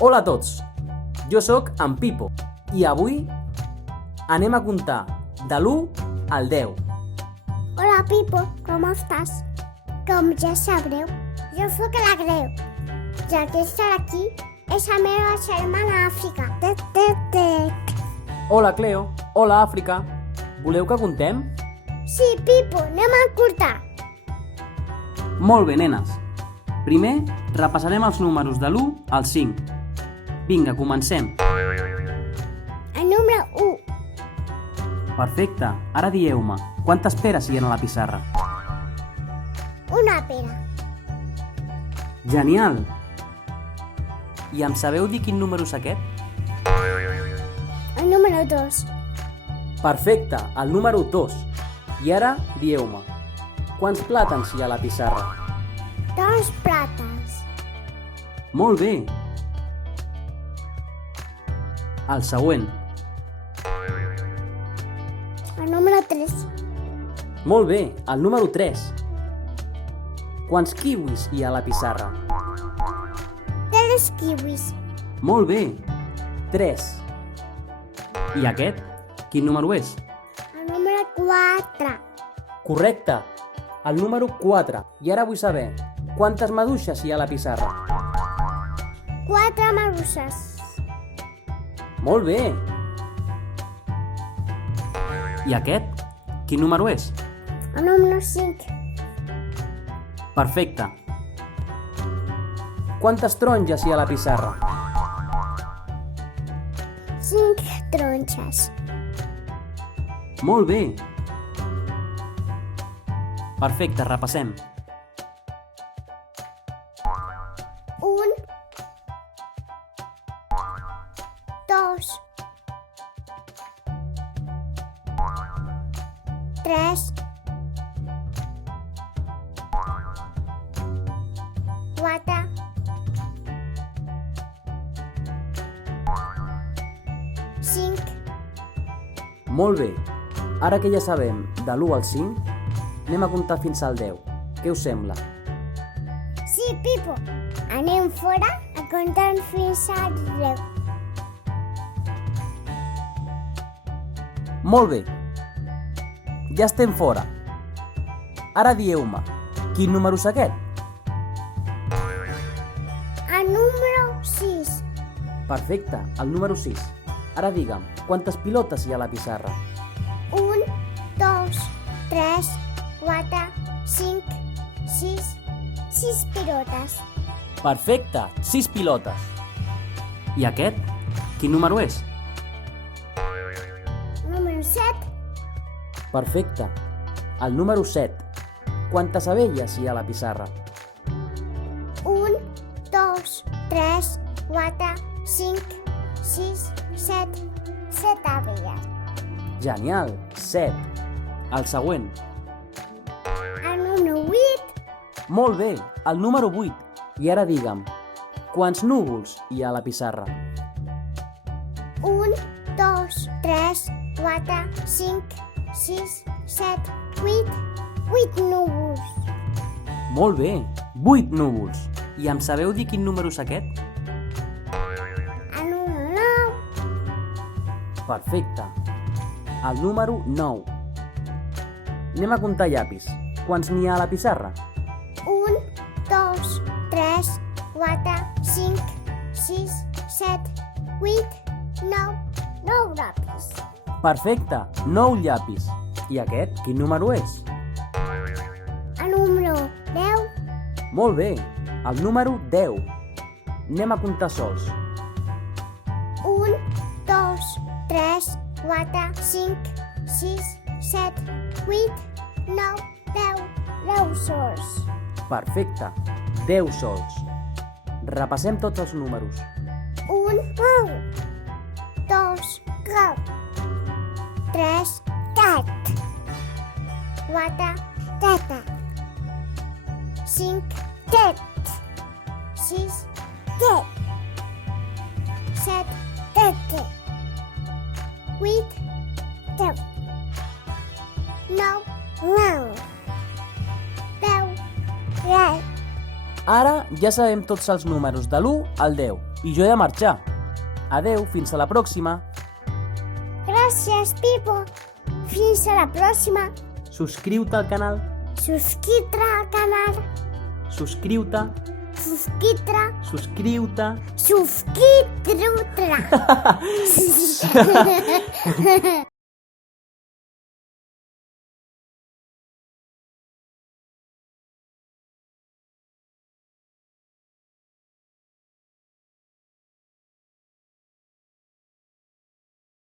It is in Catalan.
Hola a tots, jo sóc en Pipo i avui anem a comptar de l'1 al 10. Hola Pipo, com estàs? Com ja sabreu, jo sóc la Greu i aquesta d'aquí és la meva germana Àfrica. Hola Cleo, hola Àfrica, voleu que contem? Sí, Pipo, anem a comptar. Molt bé, nenes. Primer repassarem els números de l'1 al 5. Vinga, comencem. El número 1, Perfecte, ara dieu-me, quantes peres hi ha a la pissarra? una pera. Genial! I em sabeu dir quin número és aquest? El número 2, Perfecte, el número 2. I ara dieu-me, quants plàtans hi ha a la pissarra? 2 plàtans. Molt bé! El següent. El número 3, Molt bé, el número 3. Quants kiwis hi ha a la pissarra? 3 kiwis. Molt bé, 3. I aquest? Quin número és? El número 4, Correcte, el número 4. I ara vull saber, quantes maduixes hi ha a la pissarra? 4 maduixes. Molt bé! I aquest? Quin número és? El número 5, Perfecte. Quantes taronges hi ha a la pissarra? 5 taronges. Molt bé! Perfecte, repassem. 1, 2, 3, 4, 5, Molt bé. Ara que ja sabem de l'1 al 5, anem a comptar fins al 10. Què us sembla? Sí, Pipo, anem fora a comptar fins al 10. Molt bé. Ja estem fora. Ara dieu-me, quin número és aquest? El número 6, Perfecte, el número 6. Ara digue'm, quantes pilotes hi ha a la pissarra? 1, 2, 3, 4, 5, 6, 6 pilotes. Perfecte, 6 pilotes. I aquest? Quin número és? Número 7, Perfecte, el número 7. Quantes abelles hi ha a la pissarra? 1, 2, 3, 4, 5, 6, 7, 7 abelles. Genial, 7. El següent. El número 8, Molt bé, el número 8. I ara digue'm, quants núvols hi ha a la pissarra? 1, 2, 3, 4, 5, 6, 7, 8, 8 núvols. Molt bé, 8 núvols. I em sabeu dir quin número és aquest? El número 9, Perfecte. El número 9. Anem a comptar llapis. Quants n'hi ha a la pissarra? 1, 2, 3, 4, 5, 6, 7, 8, 9, 9 llapis. Perfecte, 9 llapis. I aquest, quin número és? El número 10, Molt bé, el número 10. Anem a comptar sols. 1, 2, 3, 4, 5, 6, 7, 8, 9, 10, 10 sols. Perfecte, 10 sols. Repassem tots els números. 1, 2, 3, 4, 7, 5, 7, 6, 7, 8, 10, 9, 10, 10. Ara ja sabem tots els números de l'1 al 10 i jo he de marxar. Adeu, fins a la pròxima. Gràcies, Pipo. Fins a la pròxima. Subscriu-te al canal. Subscriure al canal. Subscriu-te. Subscriure. Subscriu-te. Subscriure.